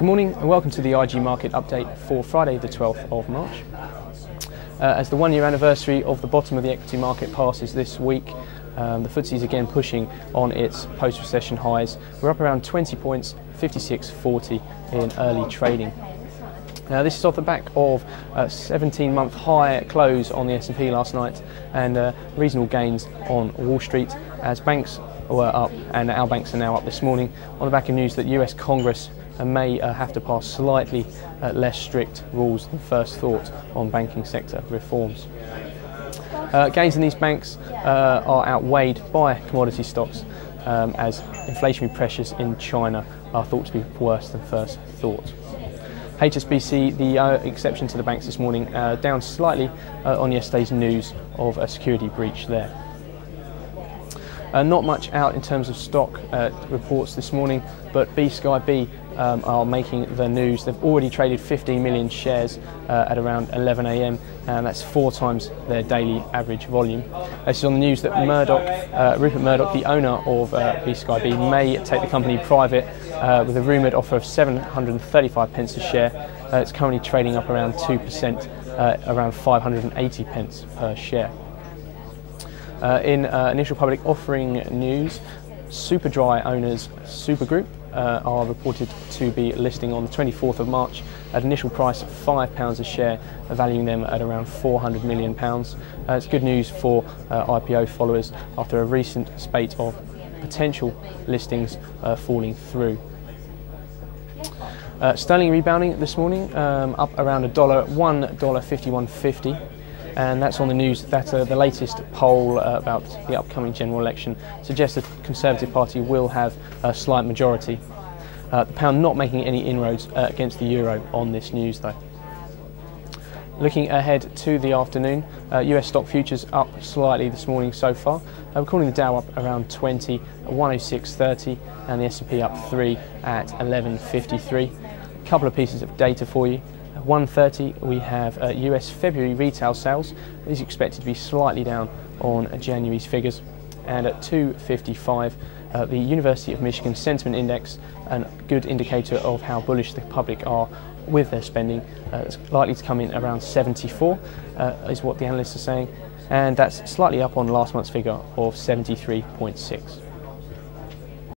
Good morning and welcome to the IG Market Update for Friday the 12th of March. As the one-year anniversary of the bottom of the equity market passes this week, the FTSE is again pushing on its post-recession highs. We're up around 20 points, 56.40 in early trading. Now, this is off the back of a 17-month high close on the S&P last night and reasonable gains on Wall Street as banks were up, and our banks are now up this morning on the back of news that US Congress may have to pass slightly less strict rules than first thought on banking sector reforms. Gains in these banks are outweighed by commodity stocks as inflationary pressures in China are thought to be worse than first thought. HSBC, the exception to the banks this morning, down slightly on yesterday's news of a security breach there. Not much out in terms of stock reports this morning, but BSkyB are making the news. They've already traded 15 million shares at around 11 AM, and that's 4 times their daily average volume. This is on the news that Rupert Murdoch, the owner of BSkyB, may take the company private with a rumoured offer of 735 pence a share. It's currently trading up around 2%, around 580 pence per share. In initial public offering news, Superdry owners Super Group are reported to be listing on the 24th of March at an initial price of £5 a share, valuing them at around £400 million. It's good news for IPO followers after a recent spate of potential listings falling through. Sterling rebounding this morning, up around $1.5150. And that's on the news that the latest poll about the upcoming general election suggests the Conservative Party will have a slight majority. The pound not making any inroads against the euro on this news though. Looking ahead to the afternoon, US stock futures up slightly this morning so far. We're calling the Dow up around 20, 106.30, and the S&P up 3 at 11.53. A couple of pieces of data for you. 1:30 we have US February retail sales. These are expected to be slightly down on January's figures. And at 2:55 the University of Michigan Sentiment Index, a good indicator of how bullish the public are with their spending. It's likely to come in around 74 is what the analysts are saying, and that's slightly up on last month's figure of 73.6.